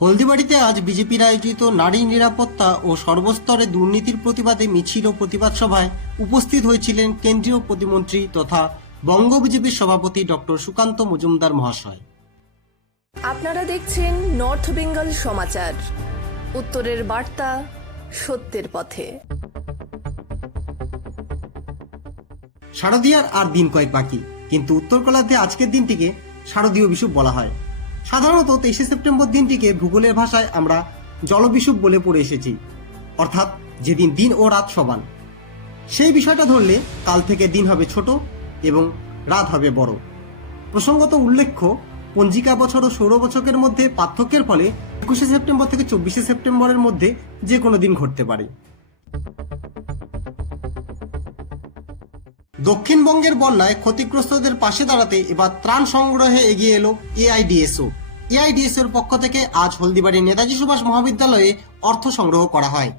হলদিবাড়িতে আজ বিজেপির আয়োজিত নারী নিরাপত্তা ও সর্বস্তরে দুর্নীতির প্রতিবাদে মিছিল ও প্রতিবাদ সভায় উপস্থিত হয়েছিলেন কেন্দ্রীয় প্রতিমন্ত্রী তথা বঙ্গ বিজেপির সভাপতি ডক্টর সুকান্ত মজুমদার মহাশয়। আপনারা দেখছেন নর্থ বেঙ্গল সমাচার। উত্তরের বার্তা সত্যের পথে। শারদীয়ার আর দিন কয়েক বাকি কিন্তু উত্তর কলাতে আজকের দিনটিকে শারদীয় বিষুব বলা হয়। সাধারণত তেইশে সেপ্টেম্বর দিনটিকে ভূগোলের ভাষায় আমরা জলবিষুব বলে পড়ে এসেছি, অর্থাৎ যেদিন দিন ও রাত সমান। সেই বিষয়টা ধরলে কাল থেকে দিন হবে ছোট এবং রাত হবে বড়। প্রসঙ্গত উল্লেখ্য, পঞ্জিকা বছর ও সৌর বছরের মধ্যে পার্থক্যের ফলে একুশে সেপ্টেম্বর থেকে চব্বিশে সেপ্টেম্বরের মধ্যে যে কোনো দিন ঘটতে পারে। দক্ষিণবঙ্গের বন্যায় ক্ষতিগ্রস্তদের পাশে দাঁড়াতে এবার ত্রাণ সংগ্রহে এগিয়ে এলো এআইডিএসও। এআইডিএসও এর পক্ষ থেকে আজ হলদিবাড়ি নেতাজি সুভাষ মহাবিদ্যালয়ে অর্থ সংগ্রহ করা হয়।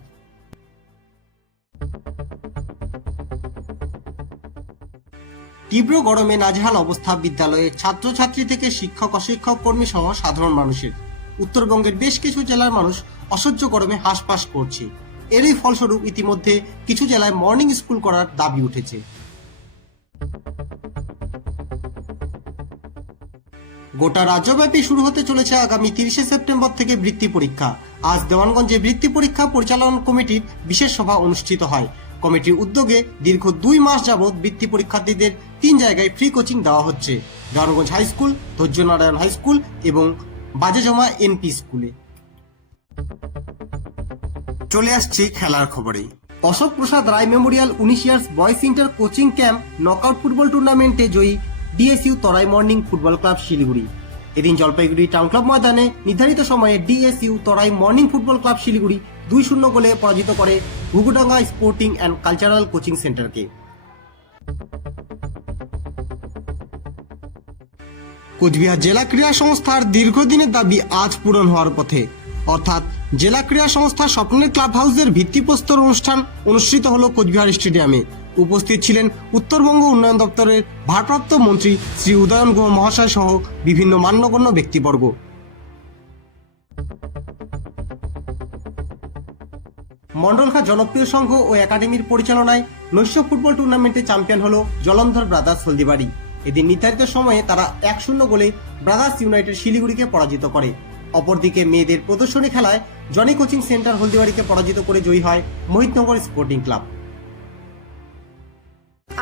তীব্র গরমে নাজেহাল অবস্থা বিদ্যালয়ে ছাত্রছাত্রী থেকে শিক্ষক, অশিক্ষক কর্মী সহ সাধারণ মানুষের। উত্তরবঙ্গের বেশ কিছু জেলার মানুষ অসহ্য গরমে হাঁসফাঁস করছে। এরই ফলস্বরূপ ইতিমধ্যে কিছু জেলায় মর্নিং স্কুল করার দাবি উঠেছে। গোটা রাজ্যব্যাপী শুরু হতে চলেছে আগামী তিরিশে সেপ্টেম্বর থেকে বৃত্তি পরীক্ষা। আজ দেওয়ানগঞ্জে বৃত্তি পরীক্ষা পরিচালনা কমিটির বিশেষ সভা অনুষ্ঠিত হয়। কমিটির উদ্যোগে দীর্ঘ দুই মাস যাবৎ বৃত্তি পরীক্ষার্থীদের তিন জায়গায় ফ্রি কোচিং দেওয়া হচ্ছে। Dewanganj high school, Dhairyanarayan high school এবং বাজেজমা এনপি স্কুলে। চলে আসছি খেলার খবরে। অশোক প্রসাদ রায় মেমোরিয়াল উনিশ years boys inter coaching camp knockout football টুর্নামেন্টে জয়ী DSU Terai morning football club Siliguri. এদিন জলপাইগুড়ি টাউন ক্লাব ময়দানে নির্ধারিত সময়ে DSU Terai morning football club Siliguri দুই শূন্য গোলে পরাজিত করে Ghughudanga sporting and cultural coaching সেন্টারকে। Cooch Behar জেলা ক্রীড়া সংস্থার দীর্ঘদিনের দাবি আজ পূরণ হওয়ার পথে। অর্থাৎ জেলা ক্রীড়া সংস্থা স্বপ্নের ক্লাব হাউসের ভিত্তিপ্রস্তর অনুষ্ঠান অনুষ্ঠিত হলো কোচবিহার স্টেডিয়ামে। উপস্থিত ছিলেন উত্তরবঙ্গ উন্নয়ন দপ্তরের ভারপ্রাপ্ত মন্ত্রী শ্রী উদয়ন গুহ মহাশয় সহ বিভিন্ন মান্যগণ্য ব্যক্তিবর্গ। মন্ডলখা জনপ্রিয় সংঘ ও একাডেমির পরিচালনায় নৈশ ফুটবল টুর্নামেন্টে চ্যাম্পিয়ন হল জলন্ধর ব্রাদার্স হলদিবাড়ি। এদিন নির্ধারিত সময়ে তারা এক শূন্য গোলে ব্রাদার্স ইউনাইটেড শিলিগুড়িকে পরাজিত করে। অপরদিকে মেয়েদের প্রদর্শনী খেলায় জনি কোচিং সেন্টার হলদিবাড়িকে পরাজিত করে জয়ী হয় মোহিতনগর স্পোর্টিং ক্লাব।